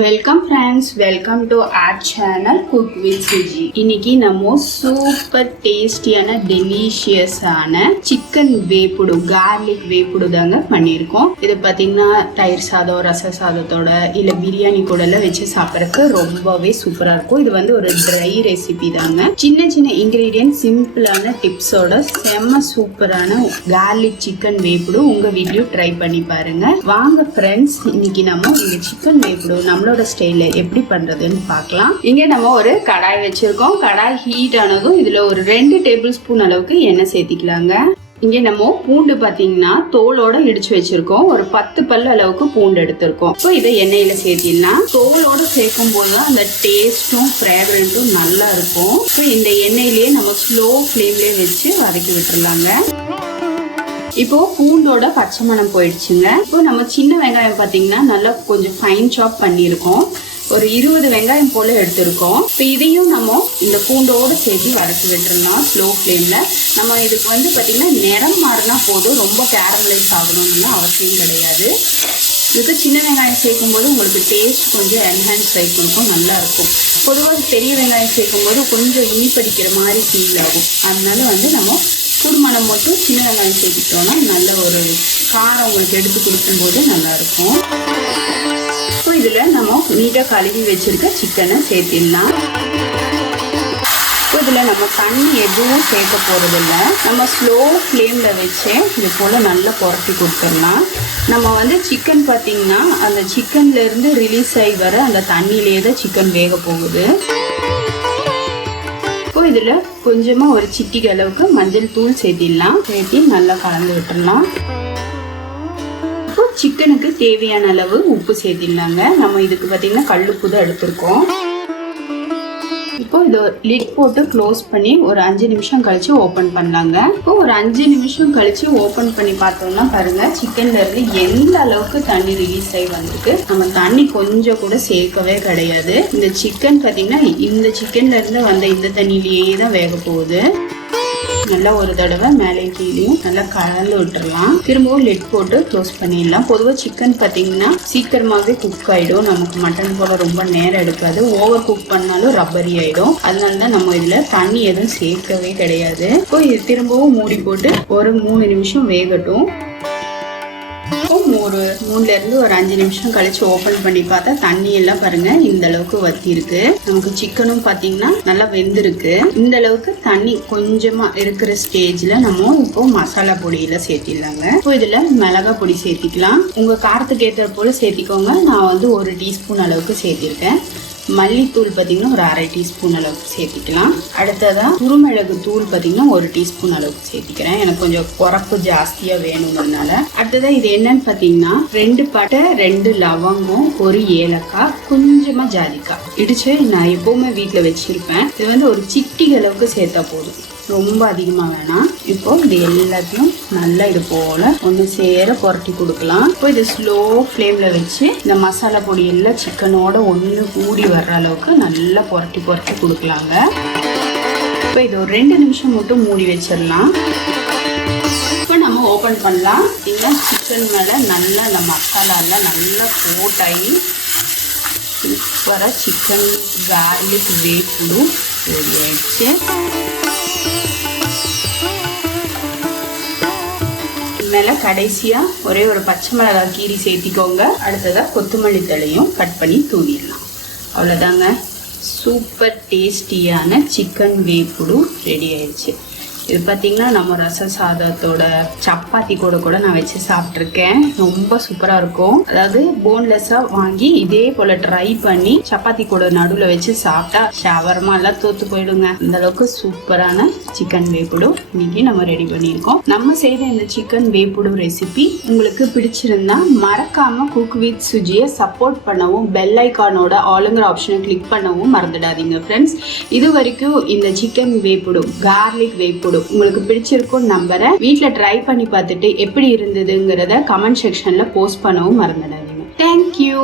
Welcome friends, welcome to our channel cook with Suji. இன்னைக்கு நம்ம super டேஸ்டியான டெலிஷியஸான சிக்கன் வேப்புடு, கார்லிக் வேப்புடு தாங்க பண்ணியிருக்கோம். இது பார்த்தீங்கன்னா தயிர் சாதம், ரச சாதத்தோட இல்லை பிரியாணி கூட வச்சு சாப்பிட்றதுக்கு ரொம்பவே சூப்பராக இருக்கும். இது வந்து ஒரு ட்ரை ரெசிபி தாங்க. சின்ன சின்ன இன்க்ரீடியன்ட், சிம்பிளான டிப்ஸோட செம்ம சூப்பரான கார்லிக் சிக்கன் வேப்புடு உங்கள் வீட்லையும் ட்ரை பண்ணி பாருங்க. வாங்க ஃப்ரெண்ட்ஸ், இன்னைக்கு நம்ம இந்த சிக்கன் வேப்புடு நம்மளோட ஸ்டைல்ல எப்படி பண்றதுன்னு பார்க்கலாம். இங்க நம்ம ஒரு கடாய் வச்சிருக்கோம். கடாய் ஹீட் ஆனதும் இதுல ஒரு 2 டேபிள் ஸ்பூன் அளவுக்கு எண்ணெய் சேர்த்திக்கலாங்க. இங்க நம்ம பூண்டு பாத்தீங்கன்னா தோலோட இடிச்சு வச்சிருக்கோம். ஒரு 10 பல்லு அளவுக்கு பூண்டு எடுத்திருக்கோம். இப்போ இதை எண்ணெயில சேர்த்திடலாம். தோலோட சேர்க்கும் போது அந்த டேஸ்டும் ஃப்ரேக்ரன்ஸும் நல்லா இருக்கும். இப்போ இந்த எண்ணெயிலேயே நம்ம ஸ்லோ ஃப்ளேம்லயே வச்சு வதக்கி விட்டுறலாங்க. இப்போ பூண்டோட பச்சை மணம் போயிடுச்சுங்க. இப்போ நம்ம சின்ன வெங்காயம் பார்த்தீங்கன்னா நல்லா கொஞ்சம் ஃபைன் சாப் பண்ணியிருக்கோம். ஒரு 20 வெங்காயம் போல எடுத்திருக்கோம். இப்போ இதையும் நம்ம இந்த பூண்டோடு சேர்த்து வதக்கி விட்டுருலாம் ஸ்லோ ஃப்ளேமில். நம்ம இதுக்கு வந்து பார்த்திங்கன்னா நிறம் மாறினா போதும், ரொம்ப கேரமலைஸ் ஆகணும்னு அவசியம் கிடையாது. இதுக்கு சின்ன வெங்காயம் சேர்க்கும்போது உங்களுக்கு டேஸ்ட் கொஞ்சம் என்ஹான்ஸ் ஆகி கொடுக்கும், நல்லாயிருக்கும். பொதுவாக பெரிய வெங்காயம் சேர்க்கும்போது கொஞ்சம் இனிப்படிக்கிற மாதிரி ஃபீல் ஆகும். அதனால வந்து நம்ம குருமணம் மட்டும் சின்ன வெங்காயம் சேர்த்துட்டோம்னா நல்ல ஒரு காரம் உங்களுக்கு எடுத்து கொடுக்கும்போது நல்லாயிருக்கும். இப்போ இதில் நம்ம நீட்டாக கழுவி வச்சுருக்க சிக்கனை சேர்த்திடலாம். இப்போ இதில் நம்ம தண்ணி எதுவும் சேர்க்க போகிறதில்ல. நம்ம ஸ்லோ ஃப்ளேமில் வச்சு இது போல் நல்லா புரட்டி கொடுத்துடலாம். நம்ம வந்து சிக்கன் பார்த்திங்கன்னா அந்த சிக்கன்லேருந்து ரிலீஸ் ஆகி வர அந்த தண்ணியிலே தான் சிக்கன் வேக போகுது. இப்போ இதில் கொஞ்சமாக ஒரு சிட்டிகை அளவுக்கு மஞ்சள் தூள் சேர்த்திடலாம். சேர்த்தி நல்லா கலந்து விட்டுடலாம். இப்போ சிக்கனுக்கு தேவையான அளவு உப்பு சேர்த்திடலாங்க. நம்ம இதுக்கு பார்த்தீங்கன்னா கல்லுப்பு தான் எடுத்திருக்கோம். இப்போ இதை லிட் போட்டு க்ளோஸ் பண்ணி ஒரு 5 நிமிஷம் கழிச்சு ஓப்பன் பண்ணலாங்க. இப்போ ஒரு 5 நிமிஷம் கழிச்சு ஓப்பன் பண்ணி பார்த்தோம்னா பாருங்க, சிக்கன்ல இருந்து எந்த அளவுக்கு தண்ணி ரிலீஸ் ஆகி வந்திருக்கு. நம்ம தண்ணி கொஞ்சம் கூட சேர்க்கவே கிடையாது. இந்த சிக்கன் பார்த்தீங்கன்னா இந்த சிக்கன்ல இருந்து வந்த இந்த தண்ணியிலேயே தான் வேக போகுது. நல்லா ஒரு தடவை மேலே கீழேயும் நல்லா கலந்து விட்டுறலாம். திரும்பவும் லிட் போட்டு க்ளோஸ் பண்ணிடலாம். பொதுவாக சிக்கன் பார்த்தீங்கன்னா சீக்கிரமாகவே குக் ஆகிடும். நமக்கு மட்டன் போல ரொம்ப நேரம் எடுக்காது. ஓவர் குக் பண்ணாலும் ரப்பரி ஆகிடும். அதனால தான் நம்ம இதில் தண்ணி எதுவும் சேர்க்கவே கிடையாது. இப்போ இது திரும்பவும் மூடி போட்டு ஒரு 3 நிமிஷம் வேகட்டும். ஒரு 3லேருந்து ஒரு 5 நிமிஷம் கழிச்சு ஓப்பன் பண்ணி பார்த்தா தண்ணி எல்லாம் பாருங்க இந்த அளவுக்கு வத்தி இருக்கு. நமக்கு சிக்கனும் பாத்தீங்கன்னா நல்லா வெந்திருக்கு. இந்த அளவுக்கு தண்ணி கொஞ்சமா இருக்கிற ஸ்டேஜ்ல நம்ம இப்போ மசாலா பொடியில சேர்த்திடலாங்க. இப்போ இதுல மிளகா பொடி சேர்த்திக்கலாம். உங்க காரத்துக்கு ஏற்ற போல சேர்த்திக்கோங்க. நான் வந்து 1 டீஸ்பூன் அளவுக்கு சேர்த்திருக்கேன். மல்லித்தூள் பார்த்தீங்கன்னா ஒரு 1/2 டீஸ்பூன் அளவுக்கு சேர்த்திக்கலாம். அடுத்ததான் குருமிளகு தூள் பார்த்தீங்கன்னா 1 டீஸ்பூன் அளவுக்கு சேர்த்திக்கிறேன். எனக்கு கொஞ்சம் குறப்பு ஜாஸ்தியா வேணுங்கிறதுனால. அடுத்ததான் இது என்னன்னு பார்த்தீங்கன்னா 2 பட்டை, 2 லவங்கம், 1 ஏலக்காய், கொஞ்சமா ஜாதிக்காய் இடிச்சு நான் எப்பவுமே வீட்டில் வச்சிருப்பேன். இது வந்து ஒரு சிட்டிகை அளவுக்கு சேர்த்தா போதும், ரொம்ப அதிகமாக வேணாம். இப்போ இது எல்லாத்தையும் நல்லா இது போல ஒன்று சேர புரட்டி கொடுக்கலாம். இப்போ இது ஸ்லோ ஃப்ளேமில் வச்சு இந்த மசாலா பொடி எல்லாம் சிக்கனோட ஒன்று கூடி வர்ற அளவுக்கு நல்லா புரட்டி கொடுக்கலாங்க. இப்போ இது ஒரு 2 நிமிஷம் மட்டும் மூடி வச்சிடலாம். இப்போ நம்ம ஓப்பன் பண்ணலாம். இந்த சிக்கன் மேலே நல்லா இந்த மசாலாலாம் நல்லா கோட்டாகி சூப்பராக சிக்கன் கார்லிக் வேப்புடு ரெடி ஆயிடுச்சு. மேலே கடைசியாக ஒரே ஒரு பச்சை மிளகாய் கீரி சேர்த்திக்கோங்க. அடுத்ததாக கொத்தமல்லி தழையும் கட் பண்ணி தூவிடலாம். அவ்வளோதாங்க, சூப்பர் டேஸ்டியான சிக்கன் வேப்புடு ரெடி ஆயிடுச்சு. இது பார்த்தீங்கன்னா நம்ம ரச சாதத்தோட சப்பாத்தி கூட நான் வச்சு சாப்பிட்ருக்கேன். ரொம்ப சூப்பராக இருக்கும். அதாவது போன்லெஸ்ஸாக வாங்கி இதே போல் ட்ரை பண்ணி சப்பாத்தி கூட நடுவில் வச்சு சாப்பிட்டா ஷவர்மா எல்லாம் தோத்து போயிடுங்க. அந்த அளவுக்கு சூப்பரான சிக்கன் வேப்புடு இன்னைக்கு நம்ம ரெடி பண்ணியிருக்கோம். நம்ம செய்த இந்த சிக்கன் வேப்புடு ரெசிபி உங்களுக்கு பிடிச்சிருந்தா மறக்காம குக் வித் சுஜியை சப்போர்ட் பண்ணவும், பெல் ஐக்கானோட ஆளுங்கிற ஆப்ஷனை கிளிக் பண்ணவும் மறந்துடாதீங்க ஃப்ரெண்ட்ஸ். இது வரைக்கும் இந்த சிக்கன் வேப்புடு, கார்லிக் வேப்புடு உங்களுக்கு பிடிச்சிருக்கும் நம்புறேன். வீட்ல ட்ரை பண்ணி பார்த்துட்டு எப்படி இருந்ததுங்கிறத கமெண்ட் செக்ஷன்ல போஸ்ட் பண்ணவும் மறந்துடாதீங்க. தேங்க்யூ.